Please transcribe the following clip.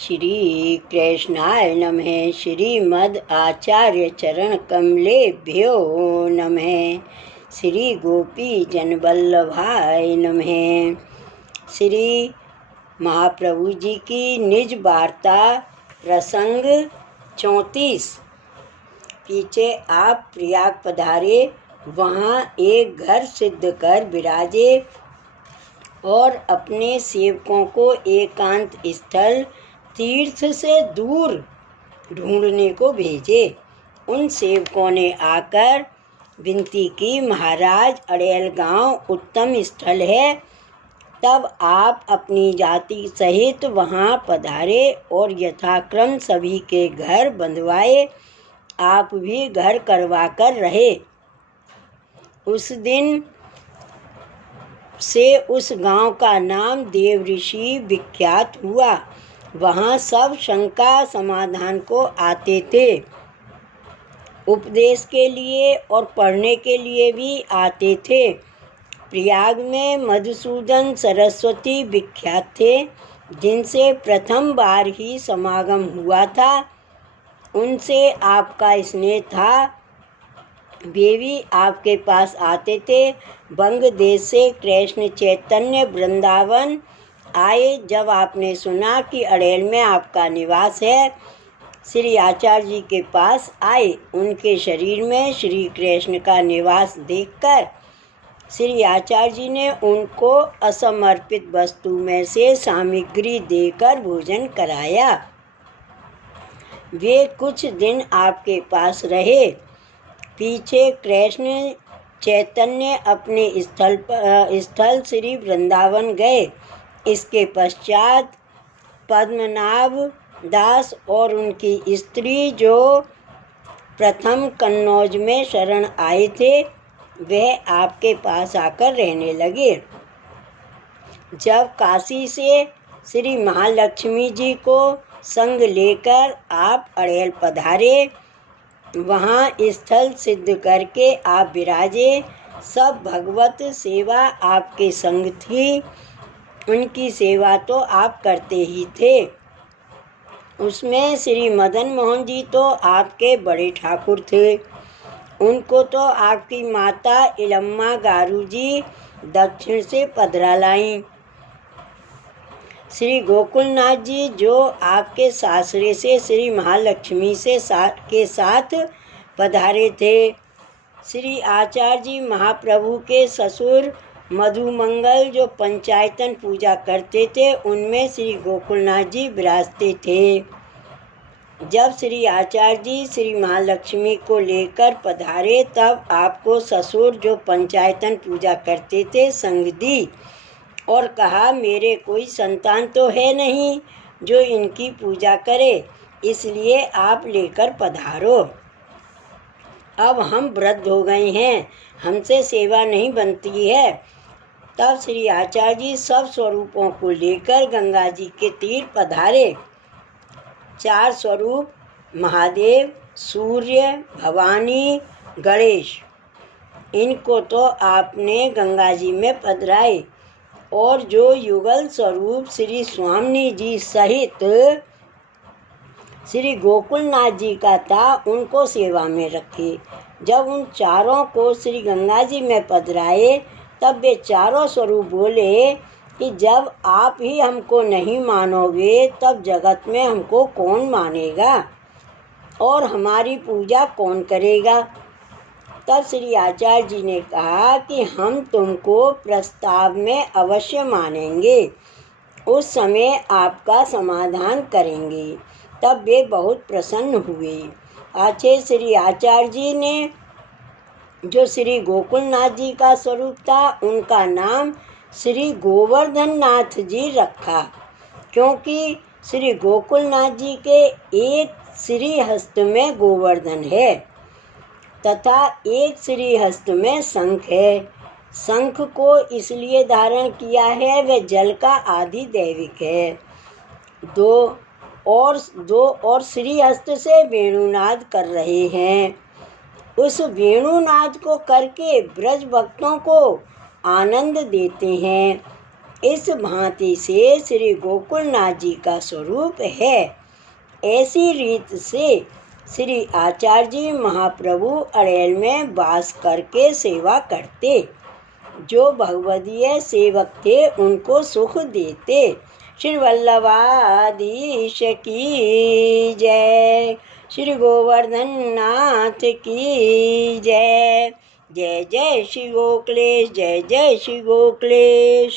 श्री कृष्णाय नमः। श्रीमद् आचार्य चरण कमलेभ्यो नमः। श्री गोपी जन वल्लभाय नमः। श्री महाप्रभु जी की निज वार्ता प्रसंग 34। पीछे आप प्रयाग पधारे, वहाँ एक घर सिद्ध कर विराजे और अपने सेवकों को एकांत स्थल तीर्थ से दूर ढूंढने को भेजे। उन सेवकों ने आकर विनती की, महाराज अड़ेल गांव उत्तम स्थल है। तब आप अपनी जाति सहित वहां पधारे और यथाक्रम सभी के घर बंधवाए। आप भी घर करवा कर रहे। उस दिन से उस गांव का नाम देव ऋषि विख्यात हुआ। वहाँ सब शंका समाधान को आते थे, उपदेश के लिए और पढ़ने के लिए भी आते थे। प्रयाग में मधुसूदन सरस्वती विख्यात थे, जिनसे प्रथम बार ही समागम हुआ था। उनसे आपका स्नेह था, वे भी आपके पास आते थे। बंग देश से कृष्ण चैतन्य वृंदावन आए। जब आपने सुना कि अड़ेल में आपका निवास है, श्री आचार्य जी के पास आए। उनके शरीर में श्री कृष्ण का निवास देखकर श्री आचार्य जी ने उनको असमर्पित वस्तु में से सामग्री देकर भोजन कराया। वे कुछ दिन आपके पास रहे। पीछे कृष्ण चैतन्य अपने स्थल श्री वृंदावन गए। इसके पश्चात पद्मनाभ दास और उनकी स्त्री जो प्रथम कन्नौज में शरण आए थे, वह आपके पास आकर रहने लगे। जब काशी से श्री महालक्ष्मी जी को संग लेकर आप अड़ेल पधारे, वहाँ स्थल सिद्ध करके आप विराजे। सब भगवत सेवा आपके संग थी। उनकी सेवा तो आप करते ही थे। उसमें श्री मदन मोहन जी तो आपके बड़े ठाकुर थे। उनको तो आपकी माता इलम्मा गारू जी दक्षिण से पधरा लाईं। श्री गोकुलनाथ जी जो आपके सासरे से श्री महालक्ष्मी के साथ पधारे थे। श्री आचार्य जी महाप्रभु के ससुर मधुमंगल जो पंचायतन पूजा करते थे, उनमें श्री गोकुलनाथ जी विराजते थे। जब श्री आचार्य जी श्री महालक्ष्मी को लेकर पधारे, तब आपको ससुर जो पंचायतन पूजा करते थे संग दी और कहा, मेरे कोई संतान तो है नहीं जो इनकी पूजा करे, इसलिए आप लेकर पधारो। अब हम वृद्ध हो गए हैं, हमसे सेवा नहीं बनती है। तब श्री आचार्य जी सब स्वरूपों को लेकर गंगा जी के तीर पधारे। 4 स्वरूप महादेव, सूर्य, भवानी, गणेश, इनको तो आपने गंगा जी में पधराए। और जो युगल स्वरूप श्री स्वामी जी सहित श्री गोकुलनाथ जी का था, उनको सेवा में रखे। जब उन चारों को श्री गंगा जी में पधराए, तब वे चारों स्वरूप बोले कि जब आप ही हमको नहीं मानोगे, तब जगत में हमको कौन मानेगा और हमारी पूजा कौन करेगा। तब श्री आचार्य जी ने कहा कि हम तुमको प्रस्ताव में अवश्य मानेंगे, उस समय आपका समाधान करेंगे। तब वे बहुत प्रसन्न हुए। आचे श्री आचार्य जी ने जो श्री गोकुलनाथ जी का स्वरूप था, उनका नाम श्री गोवर्धन नाथ जी रखा, क्योंकि श्री गोकुलनाथ जी के एक श्रीहस्त में गोवर्धन है तथा एक श्रीहस्त में शंख है। शंख को इसलिए धारण किया है, वह जल का आदि दैविक है। दो और श्रीहस्त से वेणुनाद कर रहे हैं। उस वेणुनाद को करके ब्रज भक्तों को आनंद देते हैं। इस भांति से श्री गोकुलनाथ जी का स्वरूप है। ऐसी रीत से श्री आचार्य जी महाप्रभु अड़ेल में वास करके सेवा करते। जो भगवदीय सेवक थे उनको सुख देते। श्री वल्लभाधीश की जय। श्री गोवर्धन नाथ की जय। जय जय श्री गोखलेश, जय जय श्री गोखलेश।